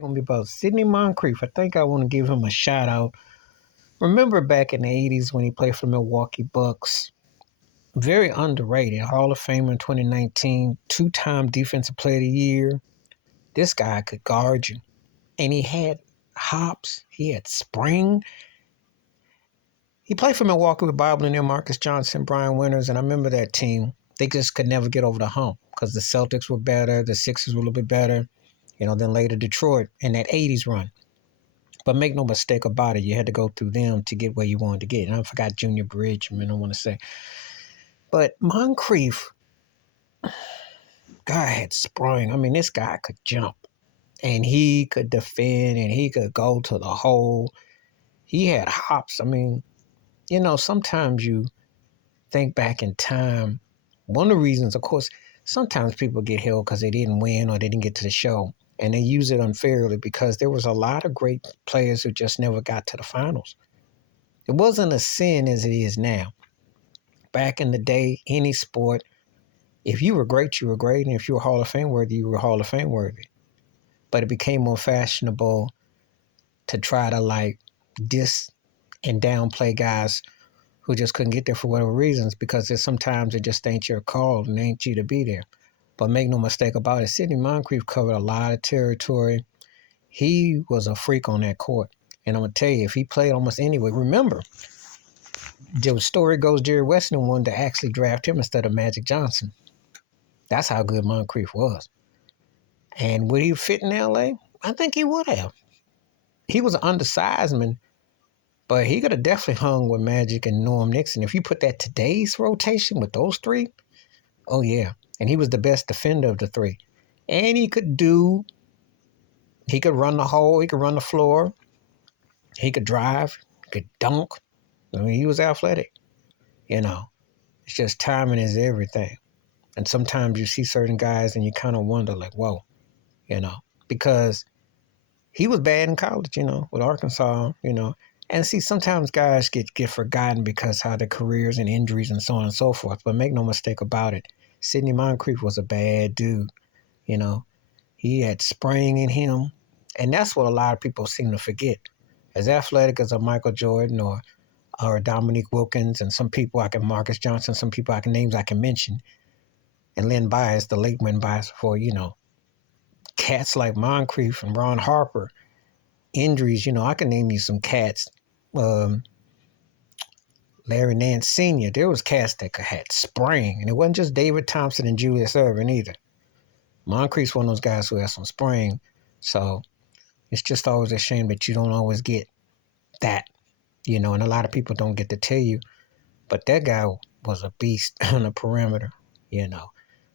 Gonna be about Sidney Moncrief. I think I want to give him a shout out. Remember back in the 80s when he played for the Milwaukee Bucks? Very underrated. Hall of Famer in 2019, two-time Defensive Player of the Year. This guy could guard you. And he had hops. He had spring. He played for Milwaukee with Bob Lanier, Marcus Johnson, Brian Winters, and I remember that team. They just could never get over the hump because the Celtics were better, the Sixers were a little bit better, then later Detroit in that 80s run. But make no mistake about it, you had to go through them to get where you wanted to get. And I forgot Junior Bridge, I don't want to say. But Moncrief, guy had sprung. This guy could jump. And he could defend and he could go to the hole. He had hops. Sometimes you think back in time. One of the reasons, of course, sometimes people get held because they didn't win or they didn't get to the show. And they use it unfairly because there was a lot of great players who just never got to the finals. It wasn't a sin as it is now. Back in the day, any sport, if you were great, you were great. And if you were Hall of Fame worthy, you were Hall of Fame worthy. But it became more fashionable to try to diss and downplay guys who just couldn't get there for whatever reasons because there's sometimes it just ain't your call and ain't you to be there. But make no mistake about it, Sidney Moncrief covered a lot of territory. He was a freak on that court. And I'm going to tell you, if he played almost anywhere, remember, the story goes Jerry Weston wanted to actually draft him instead of Magic Johnson. That's how good Moncrief was. And would he fit in L.A.? I think he would have. He was an undersized man, but he could have definitely hung with Magic and Norm Nixon. If you put that today's rotation with those three, oh yeah. And he was the best defender of the three. And he could run the hole, he could run the floor, he could drive, he could dunk. He was athletic. It's just timing is everything. And sometimes you see certain guys and you kind of wonder whoa, because he was bad in college, with Arkansas, And see, sometimes guys get forgotten because how their careers and injuries and so on and so forth. But make no mistake about it, Sidney Moncrief was a bad dude. He had spring in him. And that's what a lot of people seem to forget. As athletic as a Michael Jordan or Dominique Wilkins and some people Marcus Johnson, some people names I can mention. And Len Bias, the late Len Bias for, cats like Moncrief and Ron Harper. Injuries, I can name you some cats. Larry Nance Sr., there was cats that had spring. And it wasn't just David Thompson and Julius Erving either. Moncrief's one of those guys who has some spring. So it's just always a shame that you don't always get that, and a lot of people don't get to tell you. But that guy was a beast on the perimeter,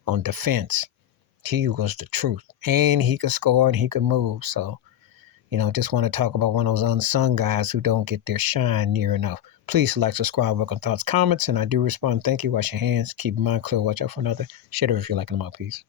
on defense. He was the truth. And he could score and he could move. So, just want to talk about one of those unsung guys who don't get their shine near enough. Please like, subscribe, welcome thoughts, comments, and I do respond. Thank you. Wash your hands. Keep your mind clear. Watch out for another. Share it if you like them all. Peace.